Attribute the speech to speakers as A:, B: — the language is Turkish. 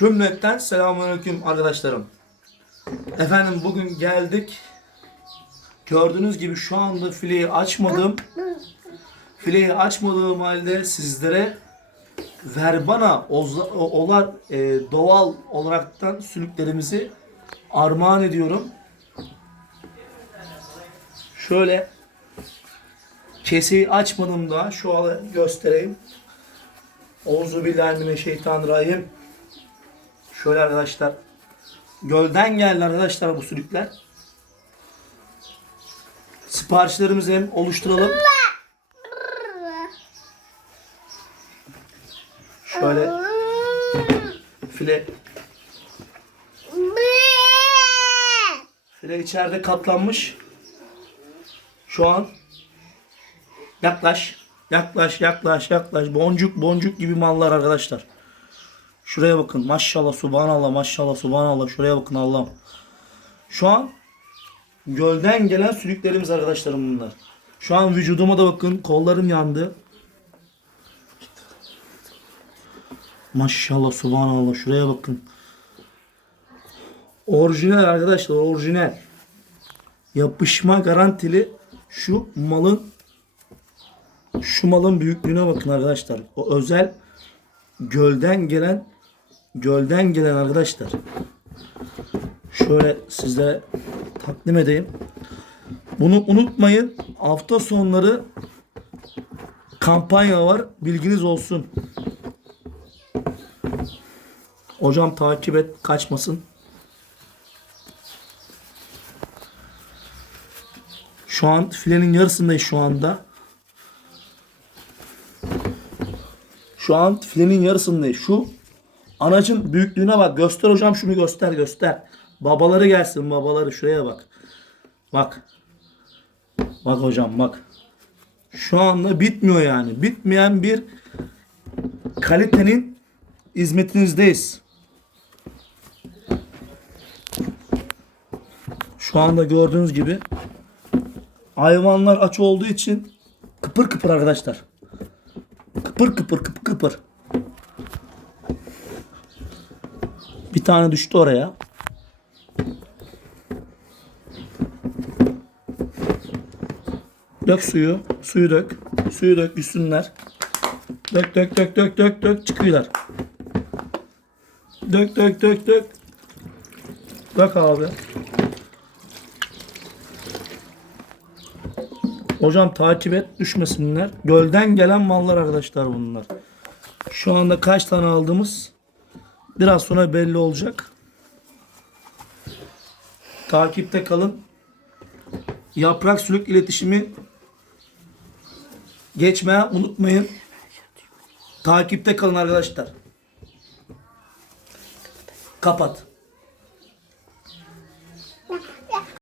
A: Cümletten selamünaleyküm arkadaşlarım. Efendim bugün geldik. Gördüğünüz gibi şu anda fileyi açmadım. Fileyi açmadığım halde sizlere verbana olar e, doğal olaraktan sülüklerimizi armağan ediyorum. Şöyle keseyi açmadım daha. Şu an göstereyim. Oğuzu billahi şeytanirrahim. Şöyle arkadaşlar. Gölden geldi arkadaşlar bu sülükler. Siparişlerimizi hem oluşturalım. Şöyle file file içeride katlanmış. Şu an yaklaş yaklaş yaklaş yaklaş boncuk boncuk gibi mallar arkadaşlar. Şuraya bakın maşallah subhanallah maşallah subhanallah şuraya bakın Allah'ım. Şu an gölden gelen sülüklerimiz arkadaşlarım bunlar. Şu an vücuduma da bakın kollarım yandı. Maşallah subhanallah şuraya bakın. Orijinal arkadaşlar orijinal. Yapışma garantili şu malın şu malın büyüklüğüne bakın arkadaşlar. O özel gölden gelen gölden gelen arkadaşlar. Şöyle size takdim edeyim. Bunu unutmayın. Hafta sonları kampanya var. Bilginiz olsun. Hocam takip et kaçmasın. Şu an filenin yarısındayız şu anda. Şu an filenin yarısındayız. Şu anacın büyüklüğüne bak. Göster hocam şunu göster göster. Babaları gelsin babaları şuraya bak. Bak. Bak hocam bak. Şu anda bitmiyor yani. Bitmeyen bir kalitenin hizmetinizdeyiz. Şu anda gördüğünüz gibi hayvanlar aç olduğu için kıpır kıpır arkadaşlar. Kıpır kıpır kıpır kıpır. Bir tane düştü oraya. Dök suyu. Suyu dök. Suyu dök üstünler. Dök dök dök dök dök dök çıkıyorlar. Dök dök dök dök. Dök abi. Hocam takip et düşmesinler. Gölden gelen mallar arkadaşlar bunlar. Şu anda kaç tane aldığımız biraz sonra belli olacak. Takipte kalın. Yaprak sülük iletişimi geçmeye unutmayın. Takipte kalın arkadaşlar. Kapat.